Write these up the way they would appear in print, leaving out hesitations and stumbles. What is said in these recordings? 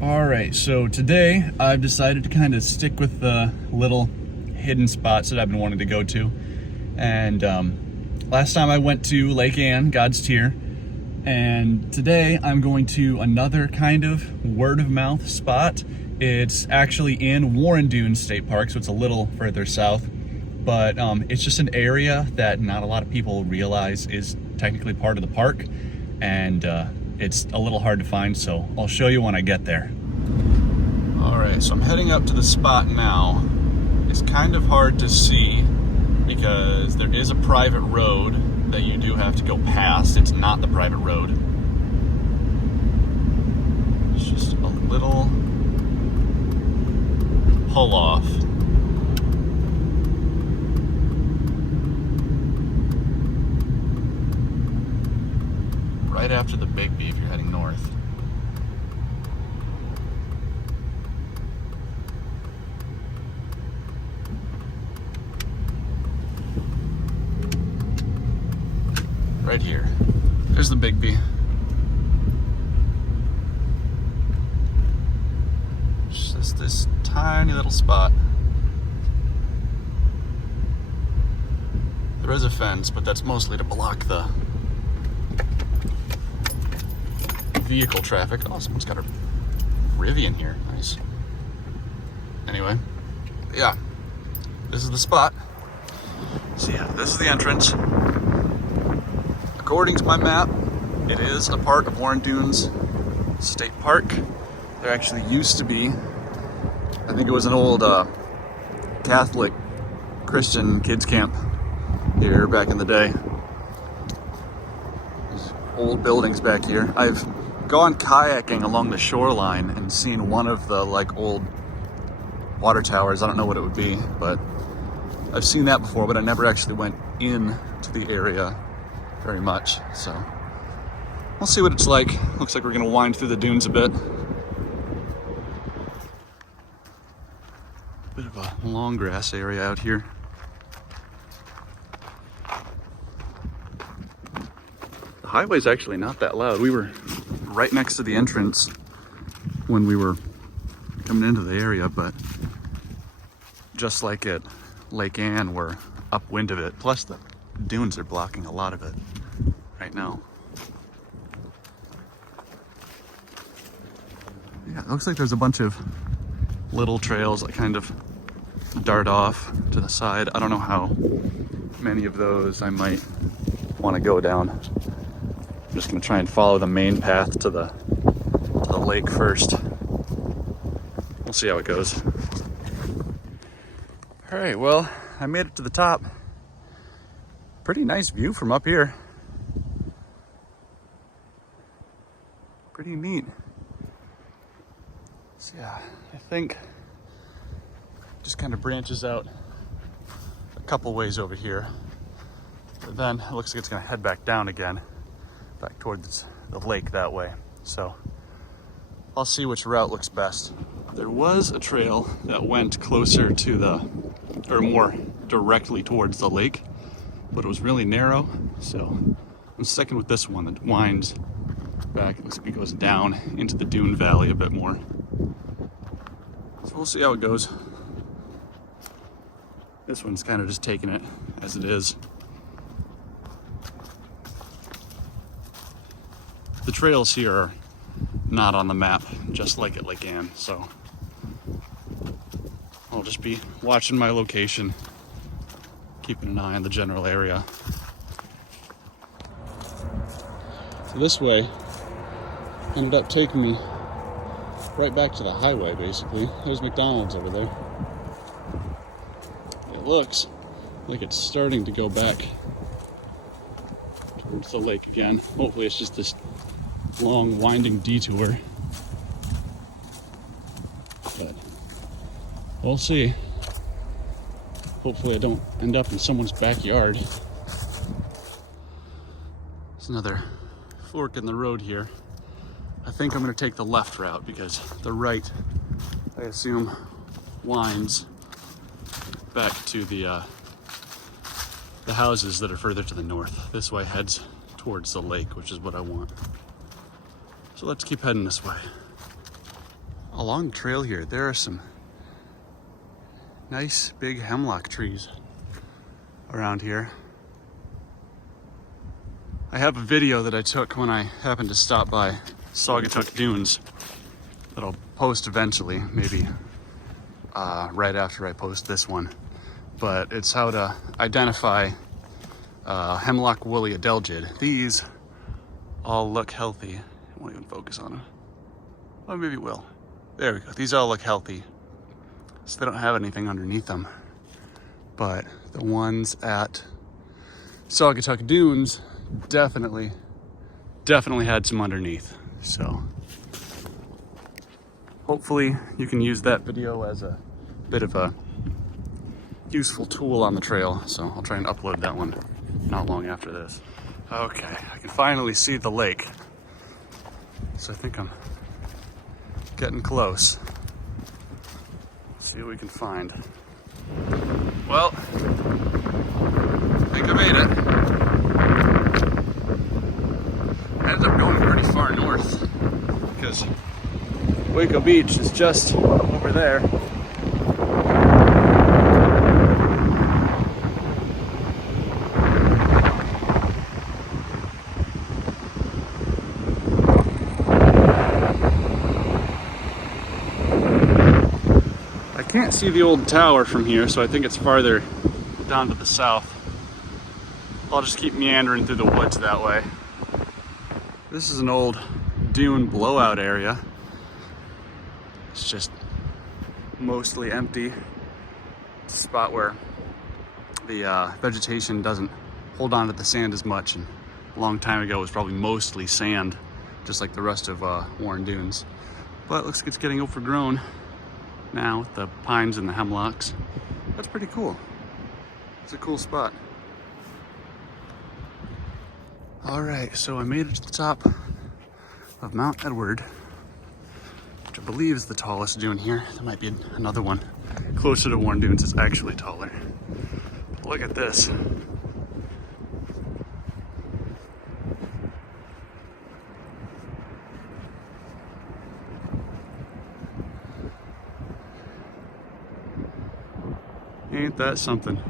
Alright, so today I've decided to kind of stick with the little hidden spots that I've been wanting to go to. And last time I went to Lake Ann, God's Tier, and today I'm going to another kind of word-of-mouth spot. It's actually in Warren Dunes State Park, so it's a little further south, but it's just an area that not a lot of people realize is technically part of the park, and it's a little hard to find, so I'll show you when I get there. Alright, so I'm heading up to the spot now. It's kind of hard to see because there is a private road that you do have to go past. It's not the private road. It's just a little pull off. Right after the Big B if you're heading north. Right here. There's the Big B. Just this tiny little spot. There is a fence, but that's mostly to block the vehicle traffic. Oh, someone's got a Rivian here. Nice. Anyway, yeah, this is the spot. So yeah, this is the entrance. According to my map, it is a part of Warren Dunes State Park. There actually used to be, I think it was an old Catholic Christian kids camp here back in the day. There's old buildings back here. I've gone kayaking along the shoreline and seen one of the like old water towers. I don't know what it would be, but I've seen that before, but I never actually went in to the area very much. So we'll see what it's like. Looks like we're gonna wind through the dunes a bit. Bit of a long grass area out here. The highway's actually not that loud. We were right next to the entrance when we were coming into the area, but just like at Lake Ann, we're upwind of it. Plus the dunes are blocking a lot of it right now. Yeah, it looks like there's a bunch of little trails that kind of dart off to the side. I don't know how many of those I might want to go down. I'm just gonna try and follow the main path to the lake first. We'll see how it goes. All right, well, I made it to the top. Pretty nice view from up here. Pretty neat. So yeah, I think it just kind of branches out a couple ways over here. But then it looks like it's gonna head back down again, back towards the lake that way. So I'll see which route looks best. There was a trail that went closer to or more directly towards the lake, but it was really narrow. So I'm sticking with this one that winds back. It looks like it goes down into the dune valley a bit more. So we'll see how it goes. This one's kind of just taking it as it is. The trails here are not on the map, just like at Lake Ann, so I'll just be watching my location, keeping an eye on the general area. So this way ended up taking me right back to the highway, basically. There's McDonald's over there. It looks like it's starting to go back towards the lake again. Hopefully it's just this long winding detour, but we'll see. Hopefully I don't end up in someone's backyard. There's another fork in the road here. I think I'm gonna take the left route because the right, I assume, winds back to the houses that are further to the north. This way heads towards the lake, which is what I want. So let's keep heading this way. Along the trail here, there are some nice big hemlock trees around here. I have a video that I took when I happened to stop by Saugatuck Dunes that I'll post eventually, maybe right after I post this one. But it's how to identify hemlock woolly adelgid. These all look healthy. I won't even focus on them. Or maybe it will. There we go. These all look healthy. So they don't have anything underneath them. But the ones at Saugatuck Dunes definitely had some underneath. So hopefully you can use that video as a bit of a useful tool on the trail. So I'll try and upload that one not long after this. Okay, I can finally see the lake. So I think I'm getting close. Let's see what we can find. Well, I think I made it. I ended up going pretty far north because Waco Beach is just over there. I can't see the old tower from here, so I think it's farther down to the south. I'll just keep meandering through the woods that way. This is an old dune blowout area. It's just mostly empty. It's a spot where the vegetation doesn't hold on to the sand as much, and a long time ago it was probably mostly sand, just like the rest of Warren Dunes. But it looks like it's getting overgrown now with the pines and the hemlocks. That's pretty cool. It's a cool spot. All right, so I made it to the top of Mount Edward, which I believe is the tallest dune here. There might be another one closer to Warren Dunes that's actually taller. But look at this. Ain't that something?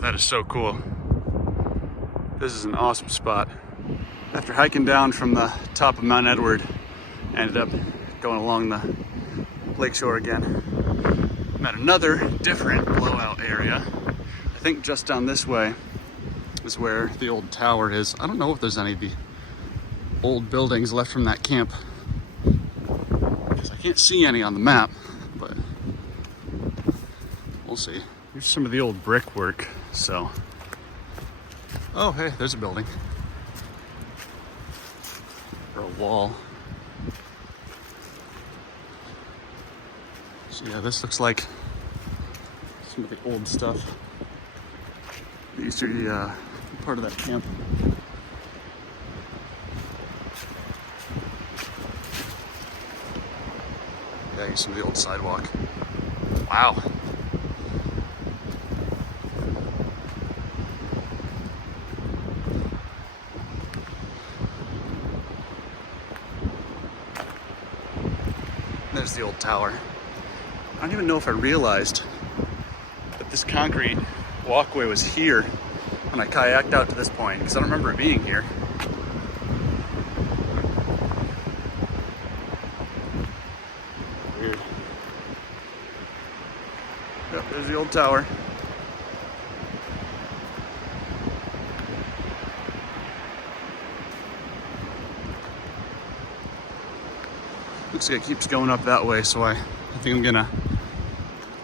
That is so cool. This is an awesome spot. After hiking down from the top of Mount Edward, I ended up going along the lakeshore again. I'm at another different blowout area. I think just down this way is where the old tower is. I don't know if there's any of the old buildings left from that camp, because I can't see any on the map, but we'll see. Here's some of the old brickwork. So, oh hey, there's a building or a wall. So yeah, this looks like some of the old stuff that used to be part of that camp. Yeah, here's some of the old sidewalk. Wow. There's the old tower. I don't even know if I realized that this concrete walkway was here when I kayaked out to this point, because I don't remember it being here. Weird. Yep, there's the old tower. like it keeps going up that way, so I think I'm gonna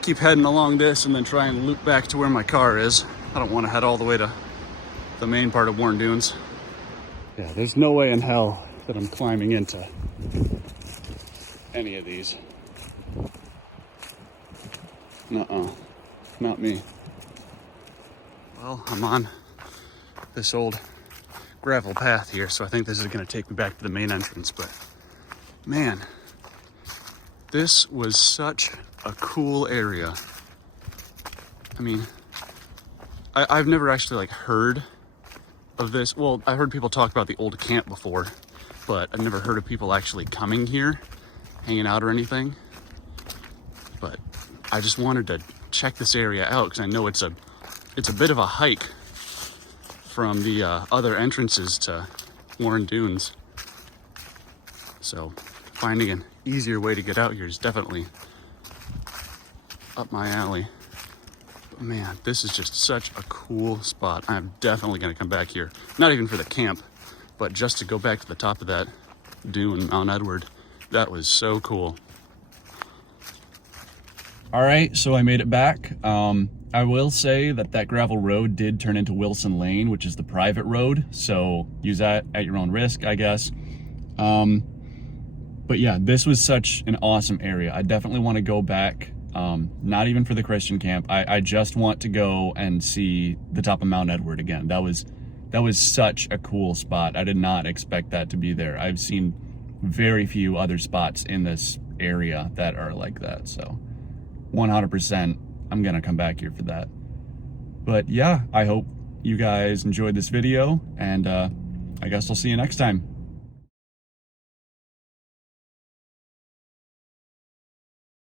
keep heading along this and then try and loop back to where my car is. I don't want to head all the way to the main part of Warren Dunes. Yeah, there's no way in hell that I'm climbing into any of these. Nuh-uh, not me. Well, I'm on this old gravel path here, so I think this is gonna take me back to the main entrance, but man, this was such a cool area. I mean, I've never actually like heard of this. Well, I heard people talk about the old camp before, but I've never heard of people actually coming here, hanging out or anything. But I just wanted to check this area out because I know it's a bit of a hike from the other entrances to Warren Dunes. So finding an easier way to get out here is definitely up my alley. But man, this is just such a cool spot. I'm definitely gonna come back here. Not even for the camp, but just to go back to the top of that dune, Mount Edward. That was so cool. All right, so I made it back. I will say that gravel road did turn into Wilson Lane, which is the private road. So use that at your own risk, I guess. But yeah, this was such an awesome area. I definitely want to go back. Not even for the Christian camp. I just want to go and see the top of Mount Edward again. That was such a cool spot. I did not expect that to be there. I've seen very few other spots in this area that are like that. So 100%, I'm gonna come back here for that. But yeah, I hope you guys enjoyed this video, and I guess I'll see you next time.